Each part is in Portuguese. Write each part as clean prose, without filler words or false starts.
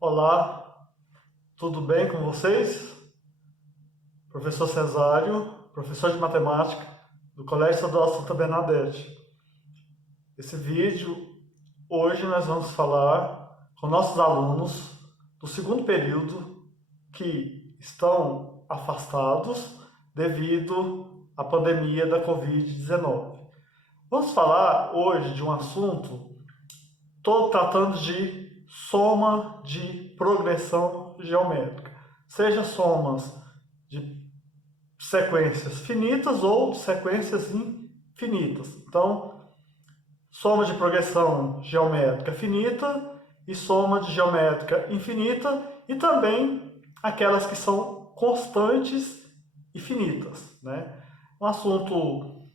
Olá, tudo bem com vocês? Professor Cesário, professor de matemática do Colégio Estadual Santa Bernadette. Esse vídeo, hoje nós vamos falar com nossos alunos do segundo período que estão afastados devido à pandemia da Covid-19. Vamos falar hoje de um assunto todo tratando de soma de progressão geométrica, seja somas de sequências finitas ou de sequências infinitas. Então, soma de progressão geométrica finita e soma de geométrica infinita e também aquelas que são constantes e finitas, né? Um assunto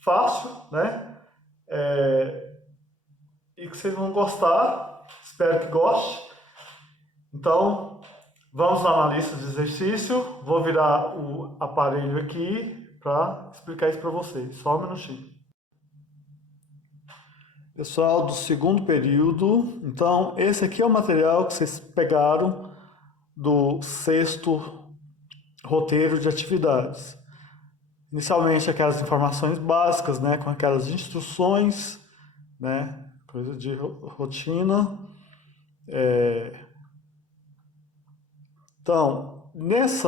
fácil, né? E que vocês vão gostar, espero que goste. Então, vamos lá na lista de exercício. Vou virar o aparelho aqui para explicar isso para vocês. Só um minutinho. Pessoal do segundo período, então esse aqui é o material que vocês pegaram do sexto roteiro de atividades. Inicialmente aquelas informações básicas, né, com aquelas instruções, né, coisa de rotina. Então, nesse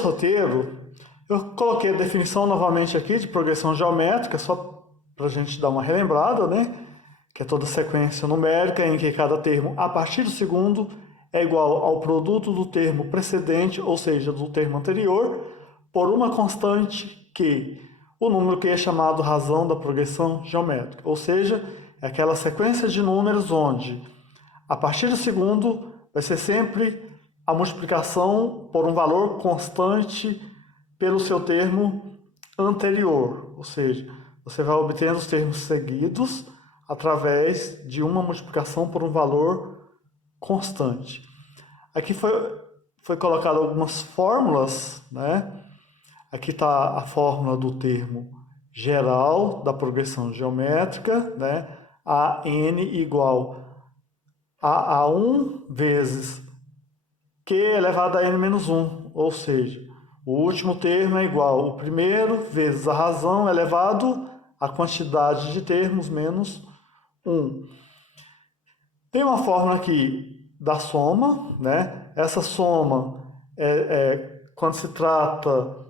roteiro, eu coloquei a definição novamente aqui de progressão geométrica, só para a gente dar uma relembrada, né? Que é toda sequência numérica em que cada termo, a partir do segundo, é igual ao produto do termo precedente, ou seja, do termo anterior, por uma constante que o número que é chamado razão da progressão geométrica. Ou seja, é aquela sequência de números onde, a partir do segundo, vai ser sempre a multiplicação por um valor constante pelo seu termo anterior. Ou seja, você vai obtendo os termos seguidos através de uma multiplicação por um valor constante. Aqui foi colocado algumas fórmulas, né? Aqui está a fórmula do termo geral da progressão geométrica, né? A n igual a 1 vezes q elevado a n menos 1, ou seja, o último termo é igual ao primeiro vezes a razão elevado à quantidade de termos menos 1. Tem uma fórmula aqui da soma, né? Essa soma quando se trata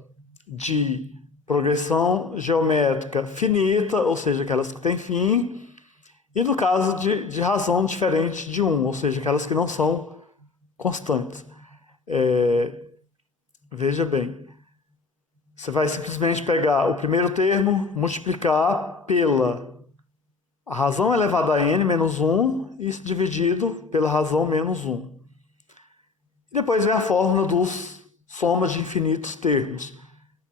de progressão geométrica finita, ou seja, aquelas que têm fim, e no caso de razão diferente de 1, ou seja, aquelas que não são constantes. Veja bem, você vai simplesmente pegar o primeiro termo, multiplicar pela a razão elevada a n menos 1, isso dividido pela razão menos 1. E depois vem a fórmula dos somas de infinitos termos,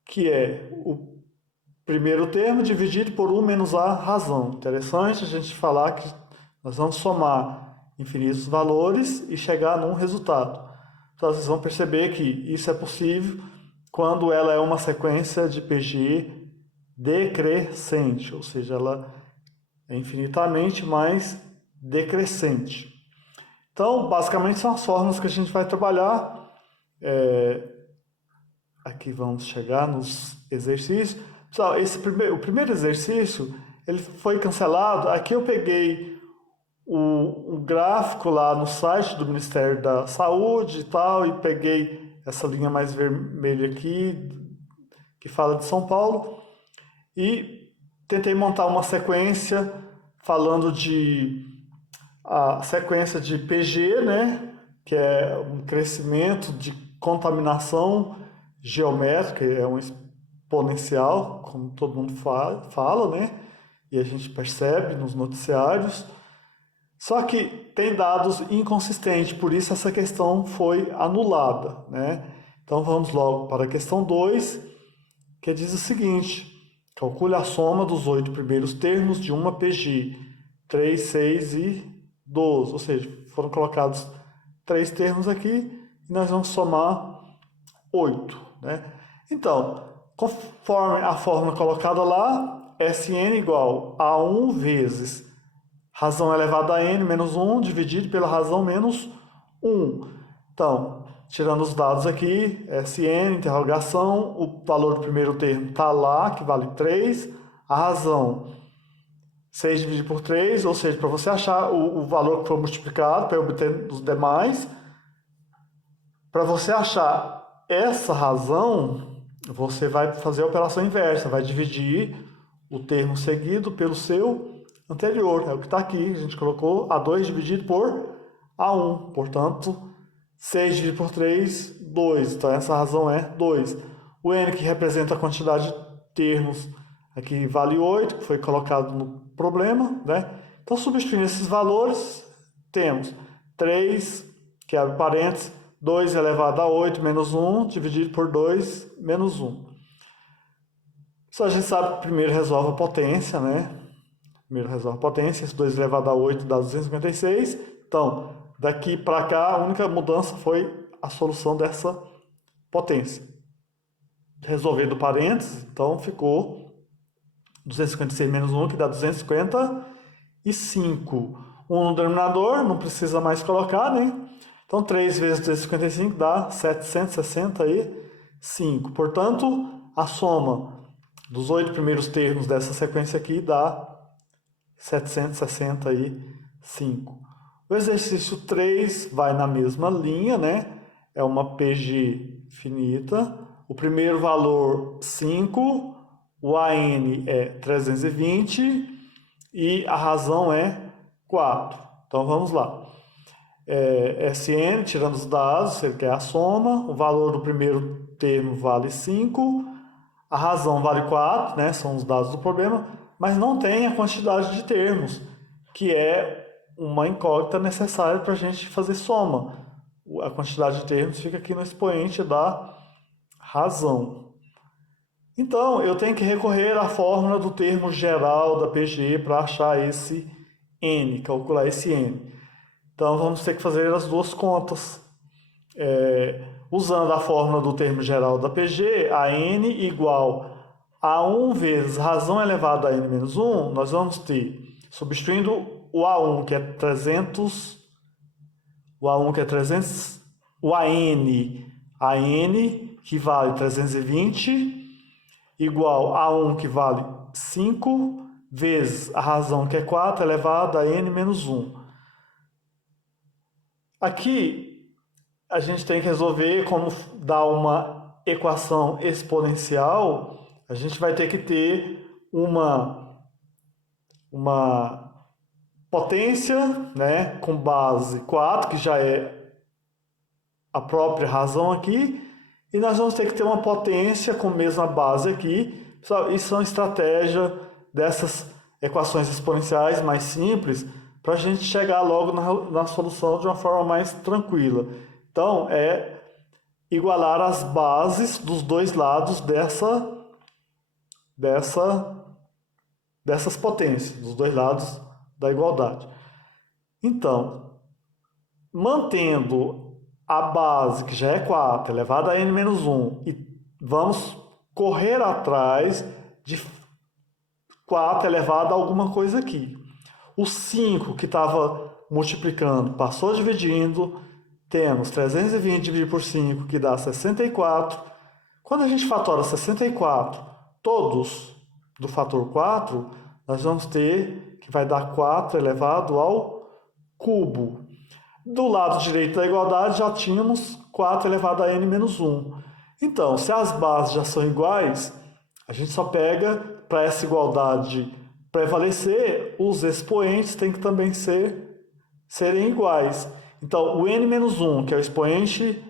que é o primeiro termo dividido por 1 menos a razão. Interessante a gente falar que nós vamos somar infinitos valores e chegar num resultado. Então vocês vão perceber que isso é possível quando ela é uma sequência de PG decrescente, ou seja, ela é infinitamente mais decrescente. Então, basicamente, são as fórmulas que a gente vai trabalhar. Aqui vamos chegar nos exercícios. Pessoal, o primeiro exercício ele foi cancelado. Aqui eu peguei o gráfico lá no site do Ministério da Saúde e tal, e peguei essa linha mais vermelha aqui, que fala de São Paulo, e tentei montar uma sequência falando a sequência de PG, né, que é um crescimento de contaminação geométrica, é um exponencial, como todo mundo fala, né, e a gente percebe nos noticiários. Só que tem dados inconsistentes, por isso essa questão foi anulada, né? Então vamos logo para a questão 2, que diz o seguinte: calcule a soma dos 8 primeiros termos de uma PG, 3, 6 e 12. Ou seja, foram colocados 3 termos aqui e nós vamos somar 8, né? Então, conforme a fórmula colocada lá, Sn igual a 1 vezes razão elevada a n menos 1 dividido pela razão menos 1. Então, tirando os dados aqui, Sn, interrogação, o valor do primeiro termo está lá, que vale 3. A razão, 6 dividido por 3, ou seja, para você achar o valor que foi multiplicado, para obter os demais, para você achar essa razão, você vai fazer a operação inversa, vai dividir o termo seguido pelo seu anterior. É o que está aqui, a gente colocou A2 dividido por A1, portanto, 6 dividido por 3, 2. Então, essa razão é 2. O n, que representa a quantidade de termos, aqui vale 8, que foi colocado no problema, né? Então, substituindo esses valores, temos 3, que abre parênteses, 2 elevado a 8 menos 1, dividido por 2 menos 1. Isso a gente sabe que primeiro resolve a potência, né? Primeiro resolve a potência, esse 2 elevado a 8 dá 256. Então, daqui para cá, a única mudança foi a solução dessa potência. Resolvendo parênteses, então ficou 256 menos 1, que dá 255. 1 no denominador, não precisa mais colocar, né? Então, 3 vezes 255 dá 765. Portanto, a soma dos 8 primeiros termos dessa sequência aqui dá 765. O exercício 3 vai na mesma linha, né? É uma PG finita. O primeiro valor, 5. O AN é 320. E a razão é 4. Então, vamos lá. Sn, tirando os dados, ele quer a soma. O valor do primeiro termo vale 5. A razão vale 4, né? São os dados do problema. Mas não tem a quantidade de termos, que é uma incógnita necessária para a gente fazer soma. A quantidade de termos fica aqui no expoente da razão. Então, eu tenho que recorrer à fórmula do termo geral da PG para achar esse n, calcular esse n. Então, vamos ter que fazer as duas contas. Usando a fórmula do termo geral da PG, a n igual a 1 vezes razão elevada a n menos 1, nós vamos ter, substituindo o A1, que é 300, o A1 que é 300, o AN, que vale 320, igual a 1 que vale 5, vezes a razão que é 4 elevado a n menos 1. Aqui, a gente tem que resolver como dar uma equação exponencial. A gente vai ter que ter uma potência, né, com base 4, que já é a própria razão aqui, e nós vamos ter que ter uma potência com a mesma base aqui. Isso é uma estratégia dessas equações exponenciais mais simples, para a gente chegar logo na solução de uma forma mais tranquila. Então, é igualar as bases dos dois lados dessas potências, dos dois lados da igualdade. Então, mantendo a base, que já é 4, elevada a n menos 1, e vamos correr atrás de 4 elevado a alguma coisa aqui. O 5 que estava multiplicando passou dividindo, temos 320 dividido por 5, que dá 64. Quando a gente fatora 64, todos do fator 4, nós vamos ter que vai dar 4 elevado ao cubo. Do lado direito da igualdade já tínhamos 4 elevado a n menos 1. Então, se as bases já são iguais, a gente só pega, para essa igualdade prevalecer, os expoentes têm que também serem iguais. Então, o n menos 1, que é o expoente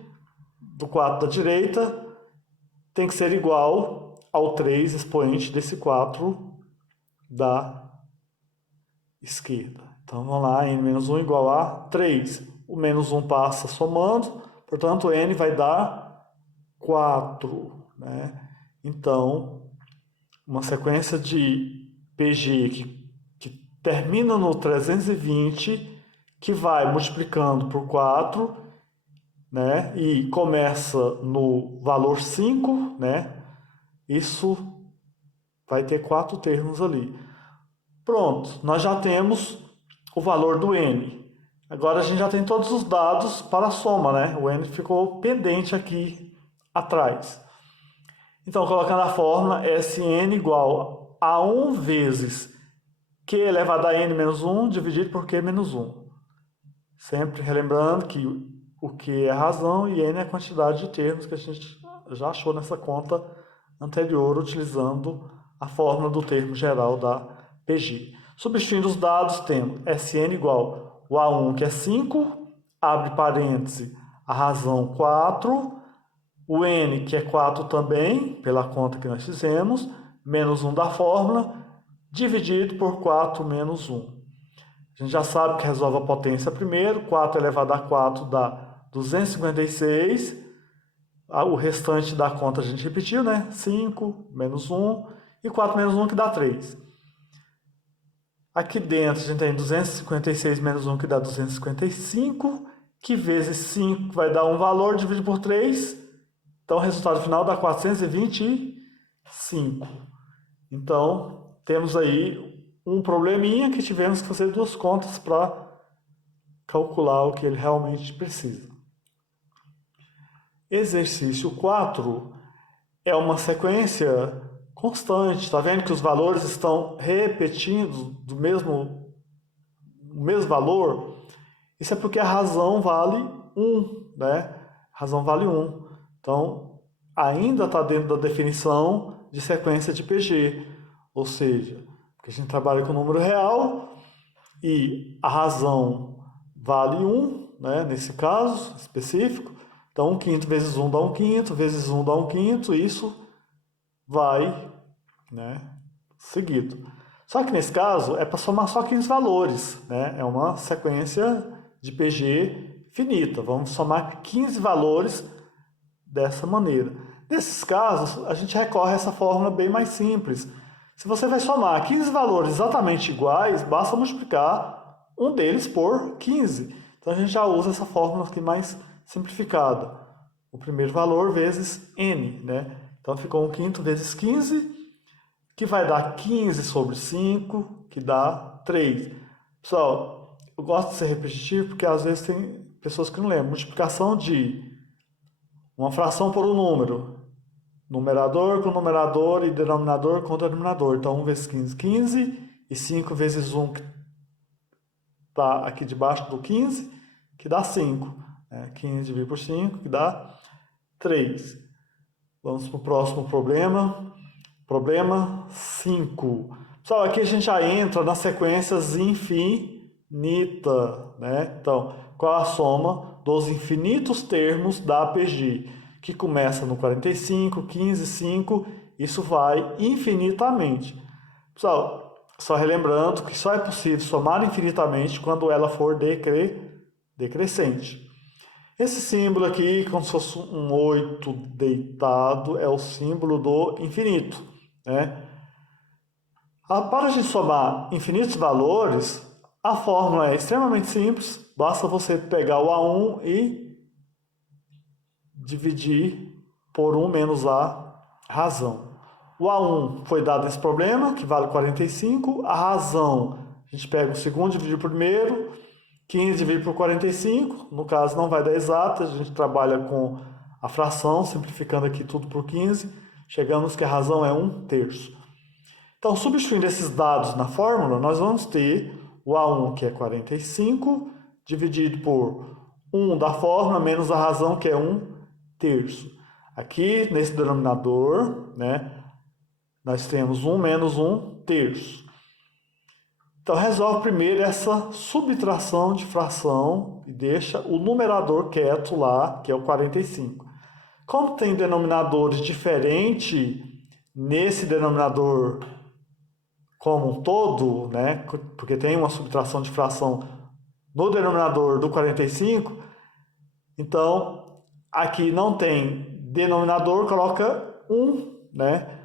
do 4 da direita, tem que ser igual ao 3 expoente desse 4 da esquerda. Então, vamos lá, n menos 1 igual a 3. O menos 1 passa somando, portanto, n vai dar 4. Né? Então, uma sequência de PG que termina no 320, que vai multiplicando por 4, né? E começa no valor 5, né? Isso vai ter 4 termos ali. Pronto, nós já temos o valor do n. Agora a gente já tem todos os dados para a soma, né? O n ficou pendente aqui atrás. Então, colocando a fórmula, Sn igual a 1 vezes q elevado a n menos 1 dividido por q menos 1. Sempre relembrando que o q é a razão e n é a quantidade de termos que a gente já achou nessa conta anterior, utilizando a fórmula do termo geral da PG. Substituindo os dados, temos Sn igual o A1, que é 5, abre parêntese, a razão 4, o n, que é 4 também, pela conta que nós fizemos, menos 1 da fórmula, dividido por 4 menos 1. A gente já sabe que resolve a potência primeiro, 4 elevado a 4 dá 256, o restante da conta a gente repetiu, né? 5 menos 1 e 4 menos 1 que dá 3. Aqui dentro a gente tem 256 menos 1 que dá 255, que vezes 5 vai dar um valor dividido por 3. Então o resultado final dá 425. Então temos aí um probleminha que tivemos que fazer duas contas para calcular o que ele realmente precisa. Exercício 4 é uma sequência constante. Está vendo que os valores estão repetindo o mesmo valor? Isso é porque a razão vale 1, né? A razão vale 1. Então, ainda está dentro da definição de sequência de PG. Ou seja, porque a gente trabalha com o número real e a razão vale 1, né? Nesse caso específico. Então, 1/5 vezes 1 dá 1/5, vezes 1 dá 1/5, isso vai, né, seguido. Só que nesse caso é para somar só 15 valores, né? É uma sequência de PG finita. Vamos somar 15 valores dessa maneira. Nesses casos, a gente recorre a essa fórmula bem mais simples. Se você vai somar 15 valores exatamente iguais, basta multiplicar um deles por 15. Então a gente já usa essa fórmula aqui mais simplificada. O primeiro valor vezes n, né? Então ficou 1/5 vezes 15, que vai dar 15 sobre 5, que dá 3. Pessoal, eu gosto de ser repetitivo porque às vezes tem pessoas que não lembram. Multiplicação de uma fração por um número. Numerador com numerador e denominador com denominador. Então 1 vezes 15, 15. E 5 vezes 1, que está aqui debaixo do 15, que dá 5. 15 dividido por 5, que dá 3. Vamos para o próximo problema. Problema 5. Pessoal, aqui a gente já entra nas sequências infinitas, né? Então, qual a soma dos infinitos termos da APG? Que começa no 45, 15, 5, isso vai infinitamente. Pessoal, só relembrando que só é possível somar infinitamente quando ela for decrescente. Esse símbolo aqui, como se fosse um 8 deitado, é o símbolo do infinito, né? Para a gente somar infinitos valores, a fórmula é extremamente simples, basta você pegar o A1 e dividir por 1 menos a razão. O A1 foi dado nesse problema, que vale 45. A razão, a gente pega o segundo, divide por primeiro. 15 dividido por 45. No caso, não vai dar exata. A gente trabalha com a fração, simplificando aqui tudo por 15. Chegamos que a razão é 1/3. Então, substituindo esses dados na fórmula, nós vamos ter o A1, que é 45, dividido por 1 da fórmula, menos a razão, que é 1/3. Aqui, nesse denominador, né, nós temos 1 menos 1/3. Então, resolve primeiro essa subtração de fração e deixa o numerador quieto lá, que é o 45. Como tem denominadores diferentes nesse denominador como um todo, né, porque tem uma subtração de fração no denominador do 45, então aqui não tem denominador, coloca 1, né?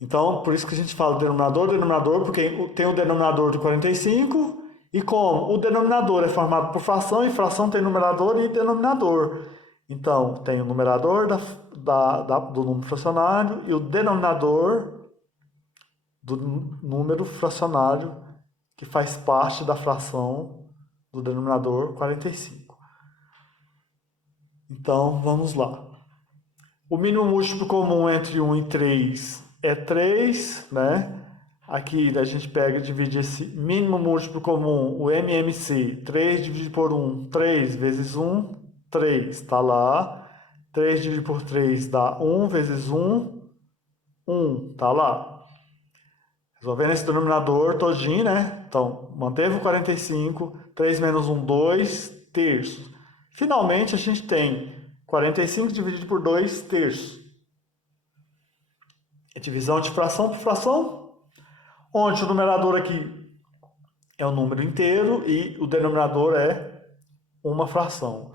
Então, por isso que a gente fala denominador, porque tem o denominador do 45, e como o denominador é formado por fração, e fração tem numerador e denominador. Então, tem o numerador do número fracionário e o denominador do número fracionário, que faz parte da fração do denominador 45. Então, vamos lá. O mínimo múltiplo comum entre 1 e 3 é 3, né? Aqui a gente pega e divide esse mínimo múltiplo comum, o MMC, 3 dividido por 1, 3 vezes 1, 3, tá lá. 3 dividido por 3 dá 1 vezes 1, 1, tá lá. Resolvendo esse denominador todinho, né? Então, manteve o 45, 3 menos 1, 2 terços. Finalmente, a gente tem 45 dividido por 2 terços. É divisão de fração por fração, onde o numerador aqui é o número inteiro e o denominador é uma fração.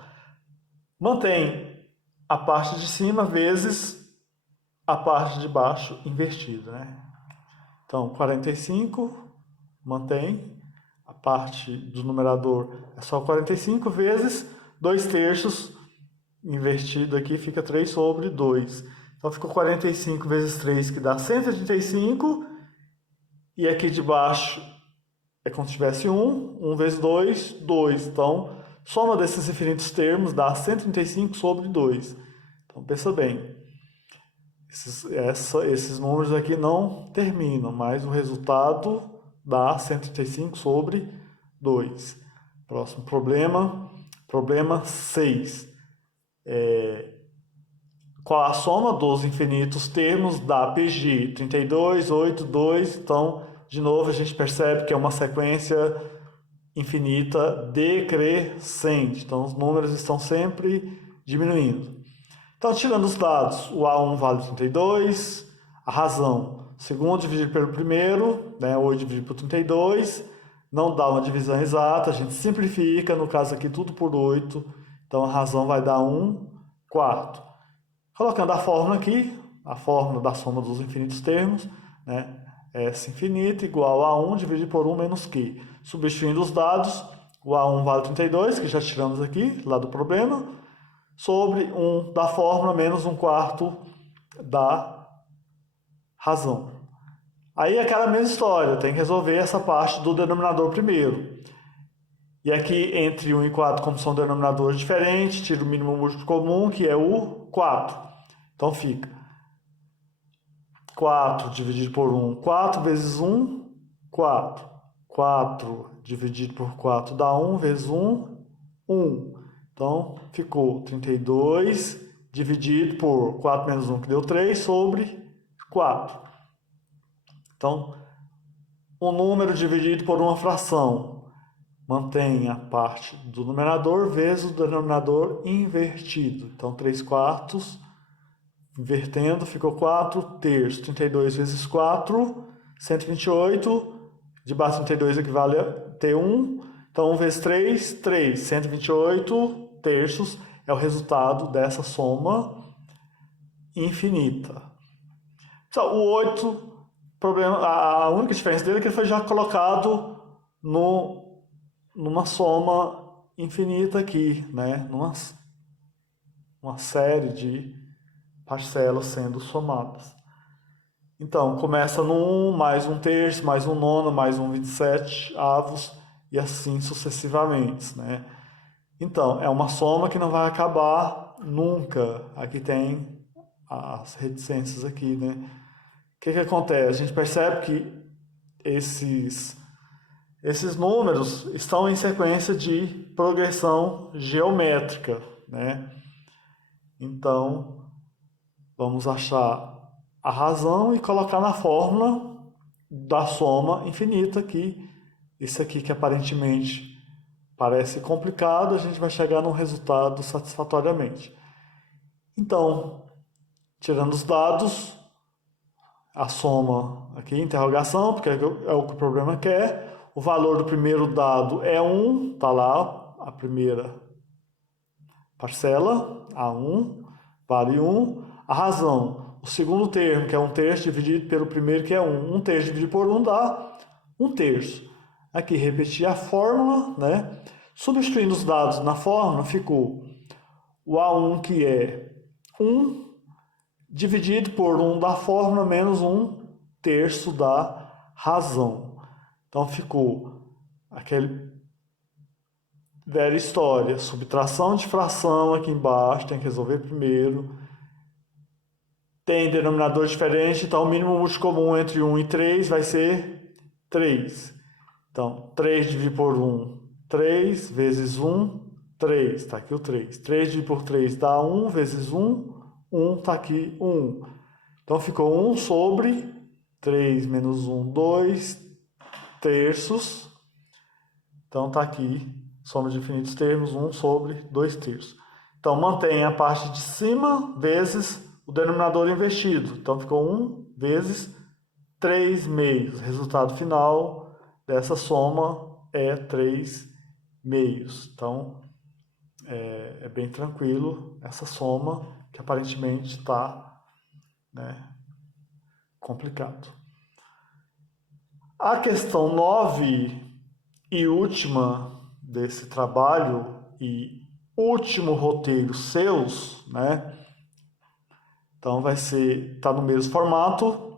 Mantém a parte de cima vezes a parte de baixo invertida, né? Então, 45 mantém, a parte do numerador é só 45 vezes 2 terços, invertido aqui fica 3 sobre 2. Então, ficou 45 vezes 3, que dá 135, e aqui de baixo é como se tivesse 1 vezes 2, 2. Então, soma desses infinitos termos dá 135 sobre 2. Então, pensa bem. Esses números aqui não terminam, mas o resultado dá 135 sobre 2. Próximo problema, problema 6. Qual a soma dos infinitos termos da PG? 32, 8, 2. Então, de novo, a gente percebe que é uma sequência infinita decrescente. Então, os números estão sempre diminuindo. Então, tirando os dados, o A1 vale 32, a razão, segundo dividido pelo primeiro, né, 8 dividido por 32, não dá uma divisão exata, a gente simplifica, no caso aqui tudo por 8, então a razão vai dar 1 quarto. Colocando a fórmula aqui, a fórmula da soma dos infinitos termos, né, S infinito igual a 1 dividido por 1 menos Q. Substituindo os dados, o A1 vale 32, que já tiramos aqui, lá do problema, sobre 1 da fórmula menos 1 quarto da razão. Aí é aquela mesma história, tem que resolver essa parte do denominador primeiro. E aqui entre 1 e 4, como são denominadores diferentes, tira o mínimo múltiplo comum, que é o 4. Então fica 4 dividido por 1, 4 vezes 1, 4. 4 dividido por 4 dá 1 vezes 1, 1. Então, ficou 32 dividido por 4 menos 1, que deu 3, sobre 4. Então, um número dividido por uma fração mantém a parte do numerador vezes o denominador invertido. Então, 3 quartos, invertendo, ficou 4 terços. 32 vezes 4, 128. Debaixo de 32 equivale a T1. Então, 1 vezes 3, 3. 128 terços é o resultado dessa soma infinita. Então, o 8, a única diferença dele é que ele foi já colocado numa soma infinita aqui, né? Uma série de parcelas sendo somadas. Então, começa no 1, mais 1 terço, mais 1 nono, mais 1 27 avos, e assim sucessivamente, né? Então, é uma soma que não vai acabar nunca. Aqui tem as reticências aqui, né? O que acontece? A gente percebe que esses números estão em sequência de progressão geométrica, né? Então, vamos achar a razão e colocar na fórmula da soma infinita aqui. Isso aqui que aparentemente parece complicado, a gente vai chegar num resultado satisfatoriamente. Então, tirando os dados, a soma aqui, interrogação, porque é o que o problema quer. O valor do primeiro dado é 1, está lá a primeira parcela, A1, vale 1. A razão, o segundo termo, que é 1 terço, dividido pelo primeiro, que é 1. 1 terço dividido por 1 dá 1 terço. Aqui, repetir a fórmula, né? Substituindo os dados na fórmula, ficou o A1, que é 1, dividido por 1 da fórmula, menos 1 terço da razão. Então ficou aquele velha história, subtração de fração aqui embaixo, tem que resolver primeiro. Tem denominador diferente, então o mínimo múltiplo comum entre 1 e 3 vai ser 3. Então, 3 dividido por 1, 3 vezes 1, 3. Está aqui o 3. 3 dividido por 3 dá 1 vezes 1, 1 está aqui 1. Então, ficou 1 sobre 3 menos 1, 2 terços. Então, está aqui, soma de infinitos termos, 1 sobre 2 terços. Então, mantém a parte de cima vezes o denominador invertido. Então, ficou 1 vezes 3 meios. Resultado final dessa soma é 3 meios. Então, é bem tranquilo essa soma, que aparentemente está, né, complicado. A questão 9 e última desse trabalho e último roteiro seus, né? Então vai ser, tá no mesmo formato,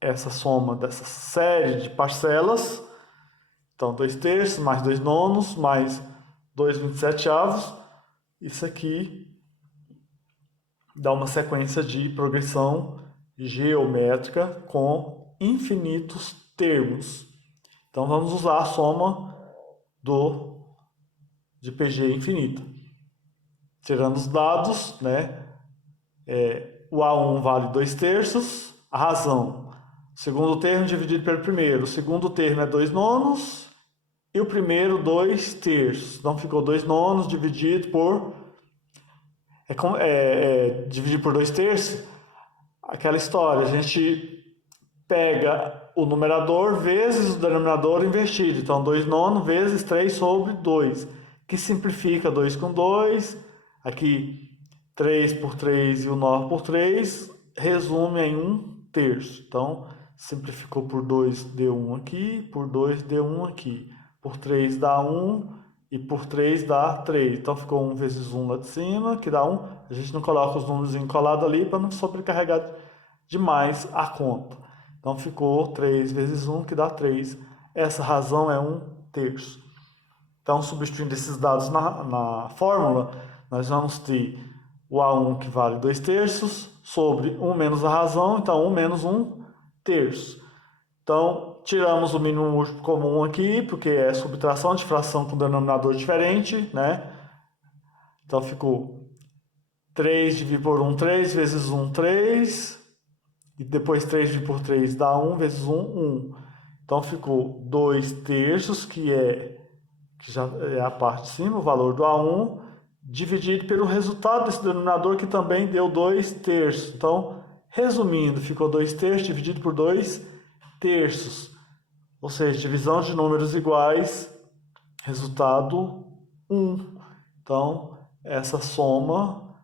essa soma dessa série de parcelas. Então 2 terços mais 2 nonos mais 2 27avos. Isso aqui dá uma sequência de progressão geométrica com infinitos termos. Então vamos usar a soma de PG infinita. Tirando os dados, né? O A1 vale 2 terços, a razão. Segundo termo dividido pelo primeiro. O segundo termo é 2 nonos e o primeiro 2 terços. Então ficou 2 nonos dividido por... dividido por 2 terços, aquela história, a gente pega o numerador vezes o denominador invertido. Então 2 nonos vezes 3 sobre 2, que simplifica 2 com 2. Aqui 3 por 3 e o 9 por 3 resume em 1 terço. Então, simplificou por 2, deu 1 aqui, por 2 deu 1 aqui, por 3 dá 1 e por 3 dá 3. Então, ficou 1 vezes 1 lá de cima, que dá 1. A gente não coloca os números colados ali para não sobrecarregar demais a conta. Então, ficou 3 vezes 1, que dá 3. Essa razão é 1 terço. Então, substituindo esses dados na fórmula, nós vamos ter o A1 que vale 2 terços sobre 1 menos a razão, então 1 menos 1 terço. Então, tiramos o mínimo múltiplo comum aqui, porque é subtração de fração com denominador diferente, né? Então, ficou 3 dividido por 1, 3 vezes 1, 3. E depois 3 dividido por 3 dá 1 vezes 1, 1. Então, ficou 2 terços, que já é a parte de cima, o valor do A1, dividido pelo resultado desse denominador, que também deu 2 terços. Então, resumindo, ficou 2 terços dividido por 2 terços. Ou seja, divisão de números iguais, resultado 1. Então, essa soma,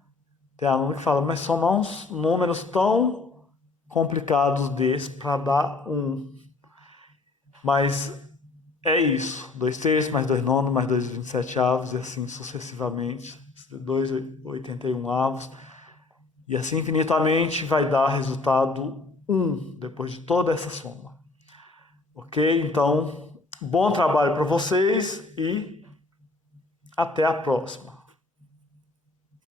tem aluno que fala, mas somar uns números tão complicados desses para dar 1. Mas é isso, 2 terços mais 2 nonos mais 2 27avos e assim sucessivamente, 2 81avos, e assim infinitamente vai dar resultado 1 depois de toda essa soma. Ok? Então, bom trabalho para vocês e até a próxima.